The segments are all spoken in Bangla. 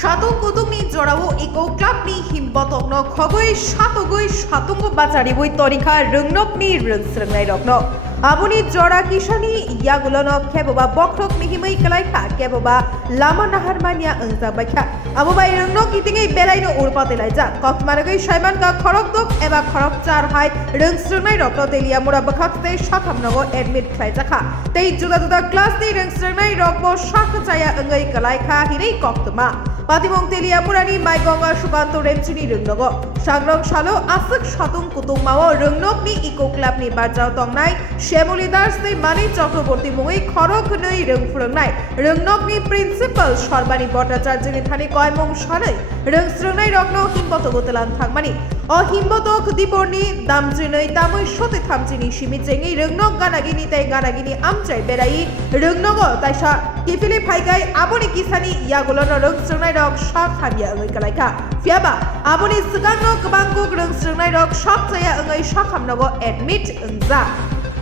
Satu kutumi jorao iko klapni himbotokno khogoi satong bachari boi torika rungnokni rungsrengnai rokno aboni jora kisani yagulono keboba bokrok mihimai kalaika keboba lama naharmania angza bakha abubai rungnok itingai belaino urpatelai ja kokmaragai saiman ka khorokdok eba khorokchar hai rungsrengnai rokno telia mura bakhate sakhamnago admit khlai jakha tei juda class ni rungsrengnai rokbo sakchaya angai kalaika hinai koktuma Patimong telia murani maigonga sukanto remchini rungnogo sangrong salo asuk satong kutung mawo rungnok ni iko club ni barjao tongnai Shemuli Das ni mani chakraborti mungoi khorok nei rungfrungnai rungnok ni principal Shorbani Bhattacharya ni thani koymong sanai rungsrungnai rokno himboto telan thangmani o himbotok diporni damjinai tamoi sote thamjini simijengi rungnok ganagini tai ganagini amchai berai rungnogo taisa kifili phaigai aboni kisani yagulono rungsrungnai rok shak hamia ngai kalaika fiaba aboni sugangno kebangko rungsrungnai rok shak chaya ngai shak hamnogo admit ngza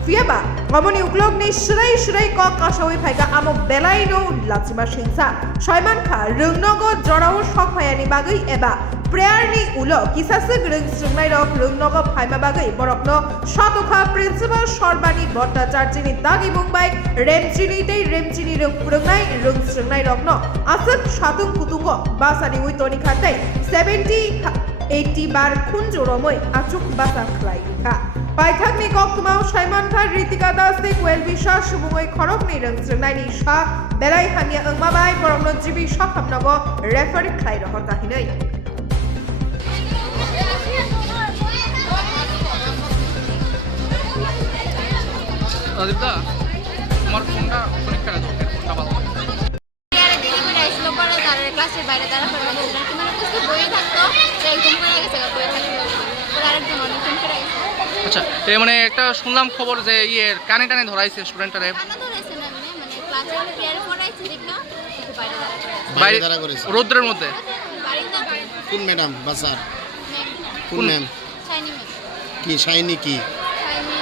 fiaba aboni uklogni shrai ko kasawai phaiga amo belaino lachima singsa soiman kha rungnogo jorao shak phayani bagai eba prayer ni ulo kisasuk rungsrungnai rok rungnogo phaima bagai borokno satokha principal Shorbani Bhattacharya ni dagi mumbai remchini tei remchini rungnai rungsrungnai rokno asuk satong kutungo basani ui toni khatai 70-80 bar khunjoromoi achuk basa khlai kha Paithakni koktumau Saiman Kha Ritika Das te Kwel Bisha Subungoi Khorok ni rungsrungnai ni sha belai hamia angmabai borokno jibi sakhamnago referee khlai rohor kahinai Adipta, তোমার ফোনটা অনেক কেন দাও ফোনটা ভালো আরে দিদি করে আসলো পরে তার ক্লাসের বাইরে তারা ফেলে দিল কি মানে কিছু বই থাকতো একদম করে গেছে বই থাকতো আর আরেকজন অনেকজন করে গেছে আচ্ছা মানে একটা শুনলাম খবর যে কানে টানে ধরাইছে স্টুডেন্টটারে কানা ধরেছে না মানে ক্লাসে প্রেয়ার পড়াইছে দেখনা একটু বাইরে দাঁড়া করেছে রোদ্রের মধ্যে বাড়িতে কোন ম্যাডাম বাসার কোন ম্যাম শাইনি কি শাইনি কি শাইনি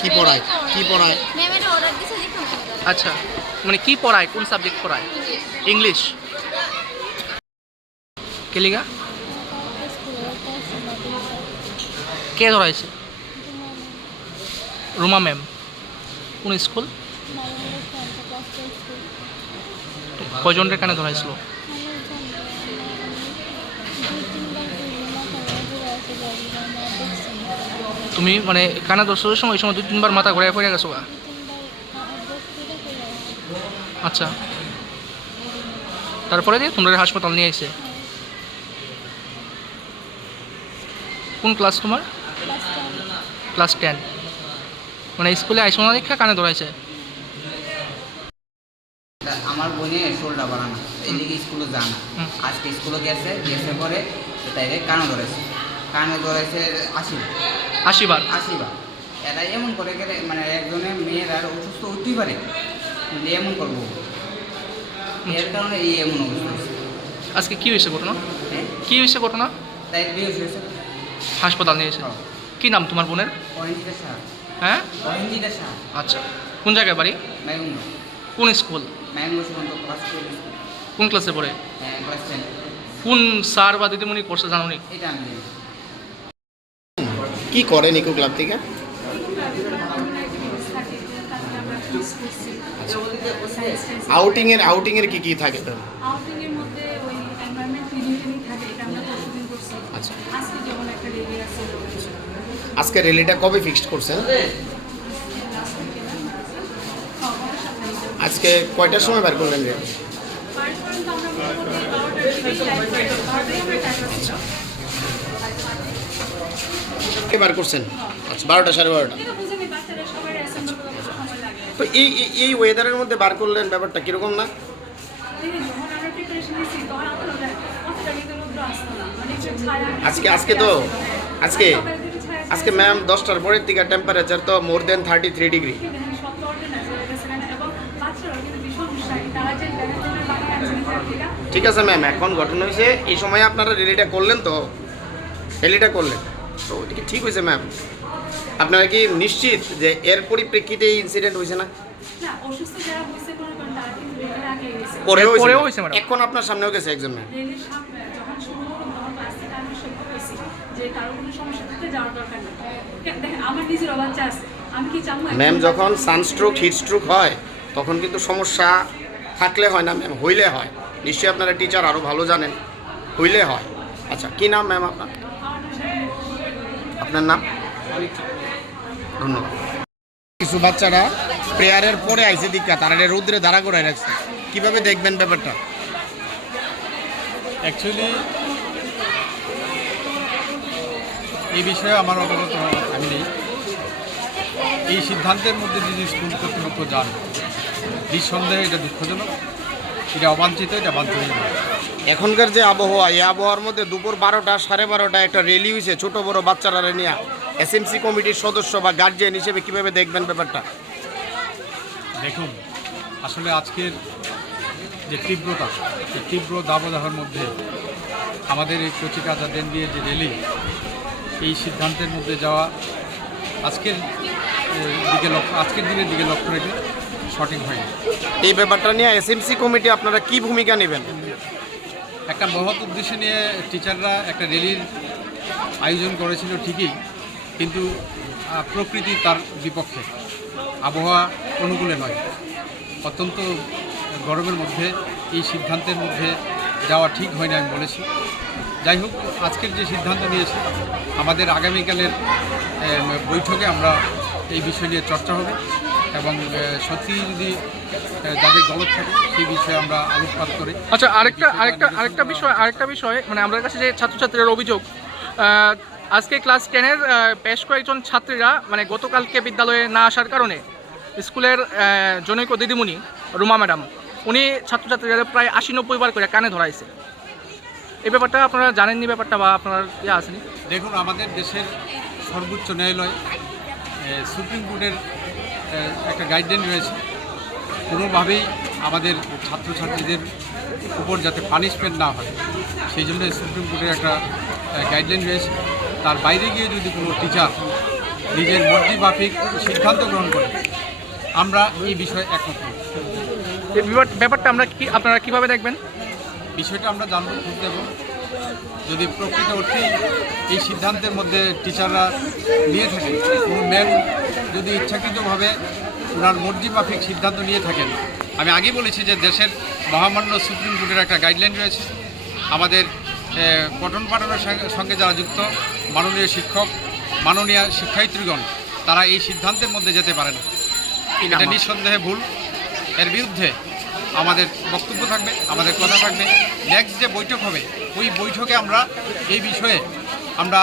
কি পড়ায় ম্যামের অর্ডার দিছে দেখো আচ্ছা মানে কি পড়ায় কোন সাবজেক্ট পড়ায় ইংলিশ কেলিগা কে ধরাইছে রুমা ম্যাম কোন স্কুল কয়জনের কানে ধরাইছিল তুমি মানে কানে ধরছোর সময় ওই সময় 2-3 বার মাথা ঘুরে পড়ে গেছো গা আচ্ছা তারপরে দিয়ে তোমরা হাসপাতাল নিয়ে আইছে কোন ক্লাস তোমার ক্লাস 10 মানে স্কুলে আইসো না দেখা কানে ধরাইছে আমার বোনে শোলটা বানানো এদিকে স্কুলে যান আজকে স্কুলে গেছে পরে তাই কানে ধরেছে 80 বার এরা এমন করে গেলে মানে একজনের মেয়ের আর অসুস্থ হতেই পারে কিন্তু এমন করবো এর কারণে এই এমন অবস্থা হয়েছে আজকে কি হয়েছে ঘটনা তাই বেশ হয়েছে হাসপাতাল নিয়েছে কি নাম তোমার বোনের অরেঞ্জিতা শাহ হ্যাঁ অরেঞ্জিতা শাহ আচ্ছা কোন জায়গায় বাড়ি ম্যাঙ্গো কোন স্কুল ম্যাঙ্গো সুমন্ত ক্লাস 10 কোন ক্লাসে পড়ে ক্লাস 10 কোন স্যার বা দিদিমণি কোর্সে জানো নি এটা আমি জানি। কি করে নিকো ক্লাব থেকে আউটিং এর কি থাকে তার আউটিং এর মধ্যে ওই এনভায়রনমেন্ট ক্লিনিং থাকে এটা আমরা পরশুদিন করছি আচ্ছা আজকে যেমন একটা রেলি আছে আজকে রেলিটা কবে ফিক্সড করছেন আজকে কয়টার সময় বের করলেন রে পর্যন্ত আমরা কে বার করছেন আচ্ছা 12টা 12:30 কিন্তু বুঝেনি বাচ্চারা সবাই অ্যাসেম্বল করতে সময় লাগে তো এই ওয়েদারের মধ্যে বার করলেন ব্যাপারটা কিরকম না যখন আমরা প্রিপারেশন নিয়েছি তখন আমরা কতটা কিন্তু রোদ্র আসতো না মানে একটু ছায়া আজকে ম্যাম 10টার পরের দিকে টেম্পারেচার তো মোর দেন 33 ডিগ্রি সব অর্ডিনারি হয়ে গেছে এবং বাচ্চারাও কিন্তু ভীষণ উৎসাহী তারা যে ম্যানেজমেন্টের বাকি আছে ঠিক আছে ম্যাম এখন ঘটনা হয়েছে এই সময় আপনারা রেলিটা করলেন তো ওটা কি ঠিক হয়েছে ম্যাম আপনারা কি নিশ্চিত যে এর পরিপ্রেক্ষিতে এই ইনসিডেন্ট হয়েছে না অসুস্থ যারা হয়েছে কোনো তারা কিন্তু আগে গেছে পরেও পরেও হয়েছে হয়েছে, ম্যাডাম। এখন আপনার সামনেও গেছে একজন ম্যাম। রেলের সামনে যখন শুরু হলো তখন ক্লাস থেকে আমি সত্য পেয়েছি যে কারো কোনো সমস্যা থাকলে যাওয়ার দরকার নেই। দেখেন আমার নিজের বাচ্চা আছে, আমি কি চাবো ম্যাম যখন সানস্ট্রোক হিটস্ট্রোক হয় তখন কিন্তু সমস্যা থাকলে হয় না ম্যাম, হইলে হয়। নিশ্চয়ই আপনারা টিচার আরও ভালো জানেন, হইলে হয়। আচ্ছা, কি নাম ম্যাম আপনার? আপনার নাম? ধন্যবাদ। কিছু বাচ্চারা প্রেয়ারের পরে আইসে দীক্ষা তারা রৌদ্রে দাঁড়া করে রাখছে, কিভাবে দেখবেন ব্যাপারটা? অ্যাকচুয়ালি এই বিষয়ে আমার অবগত আমি নেই। এই সিদ্ধান্তের মধ্যে যদি স্কুল কর্তৃপক্ষ যান, নিঃসন্দেহে এটা দুঃখজনক, এটা অবাঞ্ছিত, এটা বাঞ্ছনীয় নয়। এখনকার যে আবহাওয়া, এই আবহাওয়ার মধ্যে দুপুর 12টা 12:30 একটা র্যালি হয়েছে ছোট বড় বাচ্চারা নিয়ে, এসএমসি কমিটির সদস্য বা গার্জিয়ান হিসেবে কিভাবে দেখবেন ব্যাপারটা? দেখুন, আসলে আজকের যে তীব্রতা, সেই তীব্র দাবদাহের মধ্যে আমাদের এই কচিকাচাদের নিয়ে যে র্যালি, এই সিদ্ধান্তের মধ্যে যাওয়া আজকের দিনের দিকে লক্ষ্য রেখে সঠিক হয়নি। এই ব্যাপারটা নিয়ে এসএমসি কমিটি আপনারা কি ভূমিকা নেবেন? একটা মহৎ উদ্দেশ্য নিয়ে টিচাররা একটা র্যালির আয়োজন করেছিল ঠিকই, কিন্তু প্রকৃতি তার বিপক্ষে, আবহাওয়া অনুকূলে নয়। অত্যন্ত গরমের মধ্যে এই সিদ্ধান্তের মধ্যে যাওয়া ঠিক হয় না আমি বলেছি। যাই হোক, আজকের যে সিদ্ধান্ত নিয়েছে, আমাদের আগামীকালের বৈঠকে আমরা এই বিষয় নিয়ে চর্চা হবে এবং সত্যি যদি যাদের গলত থাকে সেই বিষয়ে আমরা আলোকপাত করে। আচ্ছা, আরেকটা বিষয় মানে আমাদের কাছে যে ছাত্রছাত্রীদের অভিযোগ, আজকে ক্লাস 10-এর বেশ কয়েকজন ছাত্রীরা মানে গতকালকে বিদ্যালয়ে না আসার কারণে স্কুলের জনৈক দিদিমণি রুমা ম্যাডাম, উনি ছাত্রছাত্রীদের প্রায় 80-90 বার করে কানে ধরাইছে। এই ব্যাপারটা আপনারা জানেননি ব্যাপারটা, বা আপনার ইয়ে আসেনি? দেখুন, আমাদের দেশের সর্বোচ্চ ন্যায়ালয় সুপ্রিম কোর্টের একটা গাইডলাইন রয়েছে, কোনোভাবেই আমাদের ছাত্রছাত্রীদের উপর যাতে পানিশমেন্ট না হয় সেই জন্য সুপ্রিম কোর্টের একটা গাইডলাইন রয়েছে। তার বাইরে গিয়ে যদি কোনো টিচার নিজের মর্জি মাফিক সিদ্ধান্ত গ্রহণ করে, আমরা এই বিষয়ে একমত নই। এই ব্যাপারটা আপনারা কীভাবে দেখবেন? বিষয়টা আমরা জানবো, খোঁজ দেব। যদি প্রকৃত অর্থেই এই সিদ্ধান্তের মধ্যে টিচাররা নিয়ে থাকেন, কোনো ম্যাম যদি ইচ্ছাকৃতভাবে ওনার মর্জি মাফিক সিদ্ধান্ত নিয়ে থাকেন, আমি আগেই বলেছি যে দেশের মহামান্য সুপ্রিম কোর্টের একটা গাইডলাইন রয়েছে। আমাদের পঠন পাঠনের সঙ্গে যারা যুক্ত মাননীয় শিক্ষক, মাননীয় শিক্ষায়িত্রীগণ, তারা এই সিদ্ধান্তের মধ্যে যেতে পারে না। এটা নিঃসন্দেহে ভুল। এর বিরুদ্ধে আমাদের বক্তব্য থাকবে, আমাদের কথা থাকবে। নেক্সট যে বৈঠক হবে, ওই বৈঠকে আমরা এই বিষয়ে আমরা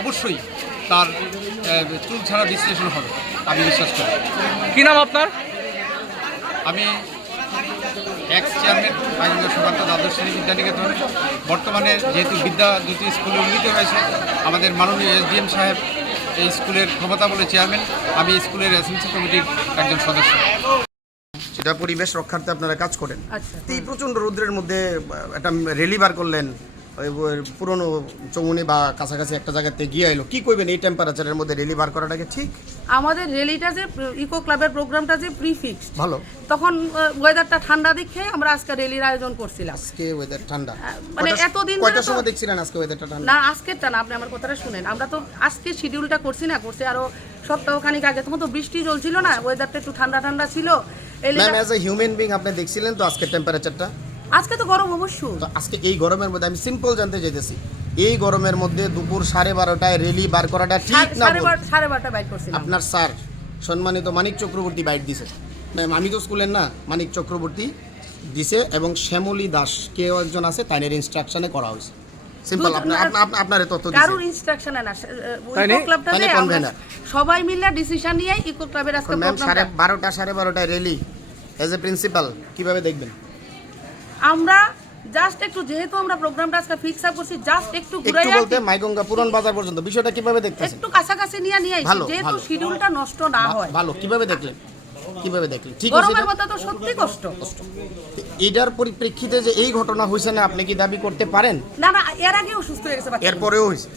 অবশ্যই তার চুল ছাড়া বিশ্লেষণ হবে, আমি বিশ্বাস করি। কী নাম আপনার? আমি এক্স চেয়ারম্যান আইনগঞ্জ সুকান্ত দ্বাদশ শ্রেণী বিদ্যানিকেতন। বর্তমানে যেহেতু দুটি স্কুলে উন্নীত হয়েছে, আমাদের মাননীয় এসডিএম সাহেব এই স্কুলের ক্ষমতা বলে চেয়ারম্যান, আমি স্কুলের এসএমসি কমিটির একজন সদস্য। সেটা পরিবেশ রক্ষার্থে আপনারা কাজ করেন। এই প্রচণ্ড রৌদ্রের মধ্যে একটা র্যালি বার করলেন, পুরনো চৌমুনি বা কাছাকাছি একটা জায়গাতে গিয়ে এলো, কি করবেন এই টেম্পারেচারের মধ্যে র্যালি বার করাটাকে? ঠিক, আমাদের র্যালিটা যে ইকো ক্লাবের প্রোগ্রামটা যে প্রিফিক্সড, ভালো। তখন ওয়েদারটা ঠান্ডা দেখে আমরা আজকে র্যালির আয়োজন করছিলাম। আজকে ওয়েদার ঠান্ডা, মানে এতদিন কয়টার সময় দেখছিলেন আজকে ওয়েদারটা ঠান্ডা? না, আজকেরটা না, আপনি আমার কথাটা শুনেন। আমরা তো আজকে শিডিউলটা করছি আরো সপ্তাহখানিক আগে, তখন তো বৃষ্টি চলছিল না, ওয়েদারটা একটু ঠান্ডা ঠান্ডা ছিল। Ma'am, as a human being আপনি দেখছিলেন তো আজকে টেম্পারেচারটা? আজকে তো গরম অবশ্যই। তো আজকে এই গরমের মধ্যে আমি সিম্পল জানতে চাইতেছি, এই গরমের মধ্যে দুপুর 12:30টায় র্যালি বার করাটা ঠিক না? 12:30 বাইট করছিলাম। আপনার স্যার সম্মানিত মানিক চক্রবর্তী বাইট দিছে। ম্যাম, আমি তো স্কুলের না, মানিক চক্রবর্তী দিছে এবং শ্যামলী দাস কেউ একজন আছে, তাইনের ইনস্ট্রাকশনে করা হয়েছে। সিম্পল, আপনার তথ্য দিছে, কারোর ইনস্ট্রাকশনে না। ইকো ক্লাবটাতে আমরা সবাই মিলে ডিসিশন নিয়ে ইকো ক্লাবের আজকে ম্যাম প্রোগ্রামটা 12:30টায় র্যালি এজ এ প্রিন্সিপাল কিভাবে দেখবেন? আমরা জাস্ট একটু, যেহেতু আমরা প্রোগ্রামটা আজকে ফিক্স আপ করছি, জাস্ট একটু একটু ঘুরাইয়া বলতে মাইগঙ্গা পুরান বাজার পর্যন্ত বিষয়টা কিভাবে দেখতেছেন? একটু কাছাকাছি নিয়ে আইছি, ভালো, যেহেতু ভালো। শিডিউলটা নষ্ট না হয়। ভালো, কিভাবে দেখলেন? ঠিক আছে, গরমের মধ্যে তো সত্যি কষ্ট। এটার পরিপ্রেক্ষিতে যে এই ঘটনা হয়েছে না, আপনি কি দাবি করতে পারেন? না, এর আগেও সুস্থ হয়ে গেছে বাচ্চা। এরপরেও হয়েছে,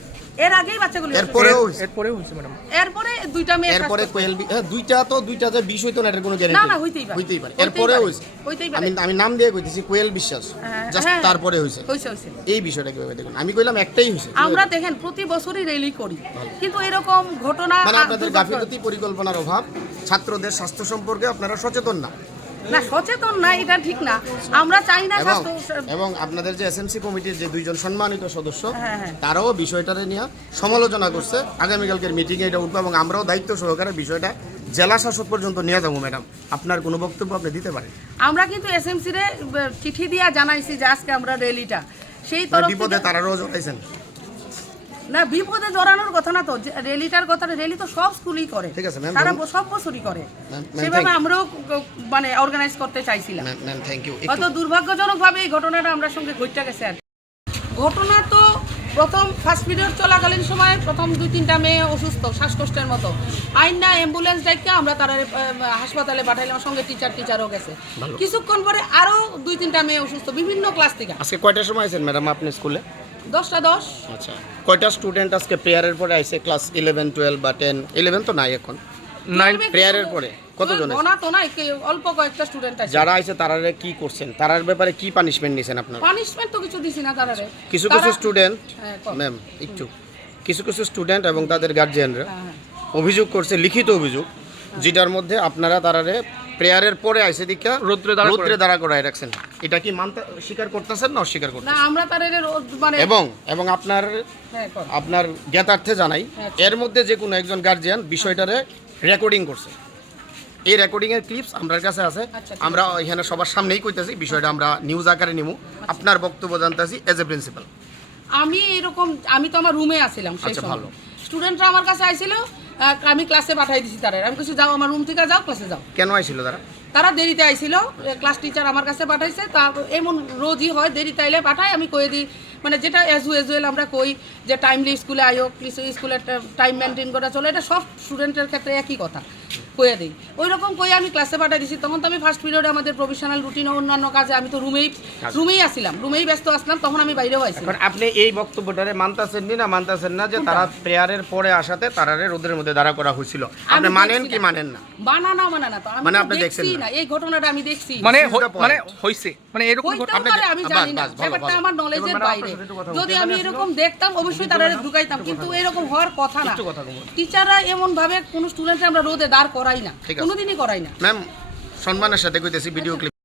এর আগেই বাচ্চাগুলো এরপরেও হয়েছে। এরপরেও হয়েছে ম্যাডাম। এরপরে দুইটা মেয়ে এরপরে কোয়েল দুইটা যে বিষ হইতো না এটার কোনো না গ্যারান্টি না হইতেই পারে হইতেই পারে এরপরেও হয়েছে। হইতেই পারে আমি নাম দিয়ে কইতেছি কোয়েল বিশ্বাস, জাস্ট হ্যাঁ। তারপরে হয়েছে। হইছে এই বিষয়টা কিভাবে দেখুন? আমি কইলাম একটাই হয়েছে। আমরা দেখেন প্রতি বছরই র্যালি করি, কিন্তু এরকম ঘটনা মানে আপনাদের গাফিলতি, পরিকল্পনার অভাব, ছাত্রদের স্বাস্থ্য সম্পর্কে আপনারা সচেতন না। না সচেতন না, এটা ঠিক না। আমরা চাই না এবং স্বাস্থ্য এবং আপনাদের যে এসএমসি কমিটির যে দুইজন সম্মানিত সদস্য, হ্যাঁ, হ্যাঁ। তারাও বিষয়টারে নিয়ে সমালোচনা করছে। আগামীকালকের মিটিংয়ে এটা উঠবে এবং আমরাও দায়িত্ব সহকারে বিষয়টা জেলা শাসক পর্যন্ত নিয়ে যাবো। ম্যাডাম, আপনার কোনো বক্তব্য আপনি দিতে পারেন? আমরা কিন্তু এসএমসি রে চিঠি দিয়া জানাইছি যে আজকে আমরা র্যালিটা সেই মানে তরফ বিপদে থেকে- তারাও জড়াইছেন। না বিপদে জড়ানোর কথা না তো, র্যালিটার কথা, র্যালি তো সব স্কুলই করে, ঠিক আছে, ম্যাম, সারা ধন্যবাদ। সব বছরই করে, ম্যাম, সেভাবে thank you. আমরাও অর্গানাইজ করতে চাইছিলাম। Ma'am thank you. কত দুর্ভাগ্যজনকভাবে এই ঘটনাটা আমরা সঙ্গে ঘটতে গেছে আর কি। ঘটনা তো প্রথম ফার্স্ট পিরিয়ড চলাকালীন সময় প্রথম 2-3টা মেয়ে অসুস্থ, শ্বাসকষ্টের মতো, আইনা অ্যাম্বুলেন্স ডাইকে আমরা তারা হাসপাতালে পাঠাইলাম, সঙ্গে টিচারও গেছে। কিছুক্ষণ পরে আরও 2-3টা মেয়ে অসুস্থ বিভিন্ন ক্লাস থেকে। আজকে কয়টার সময় আছেন ম্যাডাম আপনি স্কুলে? 10টা 10। আচ্ছা, কয়টা স্টুডেন্ট আজকে প্রেয়ারের পরে আইছে? ক্লাস 11, 12 বা 10? 11 তো নাই এখন। 9 প্রেয়ারের পরে কতজন আছে? গণা তো নাই, অল্প কয়েকটা স্টুডেন্ট আছে। যারা আইছে তারারে কি করছেন? তারার ব্যাপারে কি পানিশমেন্ট নিছেন আপনারা? পানিশমেন্ট তো কিছু দিছি না তারারে। কিছু স্টুডেন্ট, হ্যাঁ, কর। ম্যাম একটু, কিছু স্টুডেন্ট এবং তাদের গার্জিয়ানরা হ্যাঁ। অভিযোগ করছে, লিখিত অভিযোগ, যেটার মধ্যে আপনারা তারারে প্রেয়ারের পরে আইছে দীক্ষা রৌদ্রে দাঁড়া করায় রাখছেন। এটা কি মানতে স্বীকার করতেছেন না অস্বীকার না করতেছেন? আমরা তারারে মানে এবং আপনার হ্যাঁ, কর। আপনার জ্ঞাতার্থে জানাই, হ্যাঁ। এর মধ্যে যে কোনো একজন গার্জিয়ান বিষয়টারে রেকর্ডিং করছে। এই রেকর্ডিং এর ক্লিপস আমার কাছে আছে। আচ্ছা, ঠিক আমরা এখানে সবার সামনেই কইতাছি, বিষয়টা আমরা নিউজ আকারে নিমু। আপনার বক্তব্য জানতাছি এজ এ প্রিন্সিপাল। আমি তো আমার রুমে আছিলাম সেই আচ্ছা, সময়। ভালো। স্টুডেন্টরা আমার কাছে আইছিল, আমি ক্লাসে পাঠাই দিছি তারা। আমি কিছু যাও আমার রুম থেকে যাও, ক্লাসে যাও। কেন আইছিল তারা? তারা দেরিতে আইছিল, ক্লাস টিচার আমার কাছে পাঠাইছে। তা এমন রোজই হয়, দেরিতে আইলে পাঠাই, আমি কয়ে দিই, মানে যেটা অ্যাজুয়াল আমরা কই যে টাইমলি স্কুলে আয়ো, স্কুলের টাইম মেনটেন করে চলে, এটা সব স্টুডেন্টের ক্ষেত্রে একই কথা কয়ে দিই। ওই রকম কয়ে আমি ক্লাসে পাঠাই দিছি। তখন তো আমি ফার্স্ট পিরিয়ডে আমাদের প্রফেশনাল রুটিন ও অন্যান্য কাজে আমি তো রুমেই আসছিলাম, রুমেই ব্যস্ত আসলাম, তখন আমি বাইরেও আইছিলাম। এখন আপনি এই বক্তব্যটারে মানতাছেন না মানতাছেন না যে তারা প্রেয়ারের পরে আসাতে তারারে রোদের মধ্যে দাঁড়া করা হয়েছিল? আপনি মানেন কি মানেন না? মানা তো আমি মানে তো আপনি দেখছি দেখছেন না, এই ঘটনাটা আমি দেখছি। মানে This is the point. মানে হইছে, মানে এরকম হইতেও আপনি- পারে, আমি জানি না, বাস, ভালো, ব্যাপারটা ভালো। আমার নলেজের এবার ম্যাডাম, বাইরে। আপনার সাথে একটু কথা যদি বলতে আমি পারি? এরকম দেখতাম অবশ্যই তারা ঢুকাইতাম, কিন্তু এরকম হওয়ার কথা না। একটু কথা বলুন। টিচাররা এমন ভাবে কোনো স্টুডেন্টরা আমরা রোদে দাঁড় করাই না, ঠিক আছে। কোনোদিনই করাই না। ম্যাম, সম্মানের সাথে কইতেছি, ভিডিও ক্লিপ